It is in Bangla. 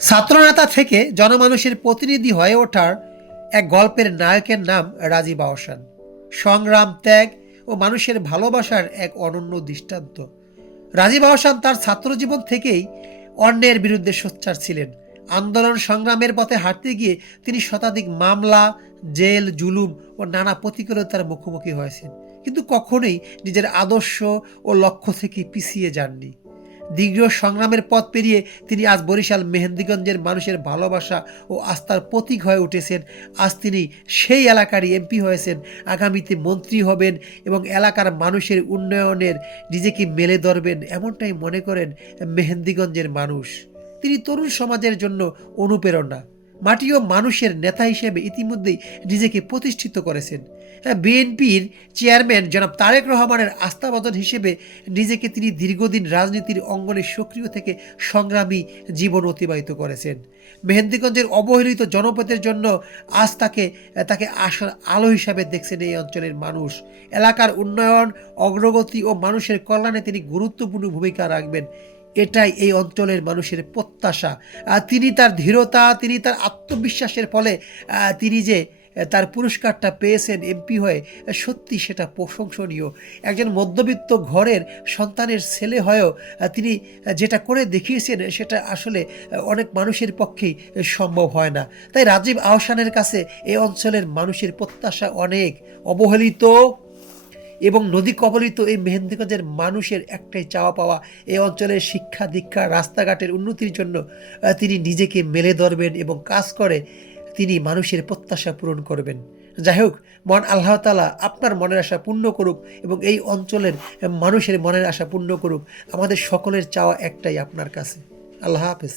ছাত্রনেতা থেকে জনমানুষের প্রতিনিধি হয়ে ওঠার এক গল্পের নায়কের নাম রাজীব আহসান। সংগ্রাম, ত্যাগ ও মানুষের ভালোবাসার এক অনন্য দৃষ্টান্ত। রাজীব আহসান তার ছাত্রজীবন থেকেই অন্যের বিরুদ্ধে সোচ্চার ছিলেন। আন্দোলন সংগ্রামের পথে হাঁটতে গিয়ে তিনি শতাধিক মামলা, জেল, জুলুম ও নানা প্রতিকূলতার মুখোমুখি হয়েছেন, কিন্তু কখনোই নিজের আদর্শ ও লক্ষ্য থেকে পিছিয়ে যাননি। দীর্ঘ সংগ্রামের পথ পেরিয়ে তিনি আজ বরিশাল মেহেন্দিগঞ্জের মানুষের ভালোবাসা ও আস্থার প্রতীক হয়ে উঠেছেন। আজ তিনি সেই এলাকারই এমপি হয়েছেন, আগামীতে মন্ত্রী হবেন এবং এলাকার মানুষের উন্নয়নের নিজেকে মেলে ধরবেন, এমনটাই মনে করেন মেহেন্দিগঞ্জের মানুষ। তিনি তরুণ সমাজের জন্য অনুপ্রেরণা। মাটি ও মানুষের নেতা হিসেবে ইতিমধ্যেই নিজেকে প্রতিষ্ঠিত করেছেন। বিএনপির চেয়ারম্যান জনাব তারেক রহমানের আস্থাভাজন হিসেবে নিজেকে তিনি দীর্ঘদিন রাজনীতির অঙ্গনে সক্রিয় থেকে সংগ্রামী জীবন অতিবাহিত করেছেন। মেহেন্দিগঞ্জের অবহেলিত জনপদের জন্য আজ তাকে তাকে আসার আলো হিসাবে দেখছেন এই অঞ্চলের মানুষ। এলাকার উন্নয়ন, অগ্রগতি ও মানুষের কল্যাণে তিনি গুরুত্বপূর্ণ ভূমিকা রাখবেন, এটাই এই অঞ্চলের মানুষের প্রত্যাশা। তিনি তার ধীরতা, তিনি তার আত্মবিশ্বাসের ফলে তিনি যে তার পুরস্কারটা পেয়েছেন এমপি হয়ে, সত্যি সেটা প্রশংসনীয়। একজন মধ্যবিত্ত ঘরের সন্তানের ছেলে হয়েও তিনি যেটা করে দেখিয়েছেন সেটা আসলে অনেক মানুষের পক্ষেই সম্ভব হয় না। তাই রাজীব আহসানের কাছে এই অঞ্চলের মানুষের প্রত্যাশা অনেক। অবহেলিত এবং নদী কবলিত এই মেহেন্দিগঞ্জের মানুষের একটাই চাওয়া পাওয়া, এই অঞ্চলের শিক্ষা দীক্ষা, রাস্তাঘাটের উন্নতির জন্য তিনি নিজেকে মেলে ধরবেন এবং কাজ করে তিনি মানুষের প্রত্যাশা পূরণ করবেন। যাই হোক, মহান আল্লাহ তাআলা আপনার মনের আশা পূর্ণ করুক এবং এই অঞ্চলের মানুষের মনের আশা পূর্ণ করুক। আমাদের সকলের চাওয়া একটাই আপনার কাছে। আল্লাহ হাফেজ।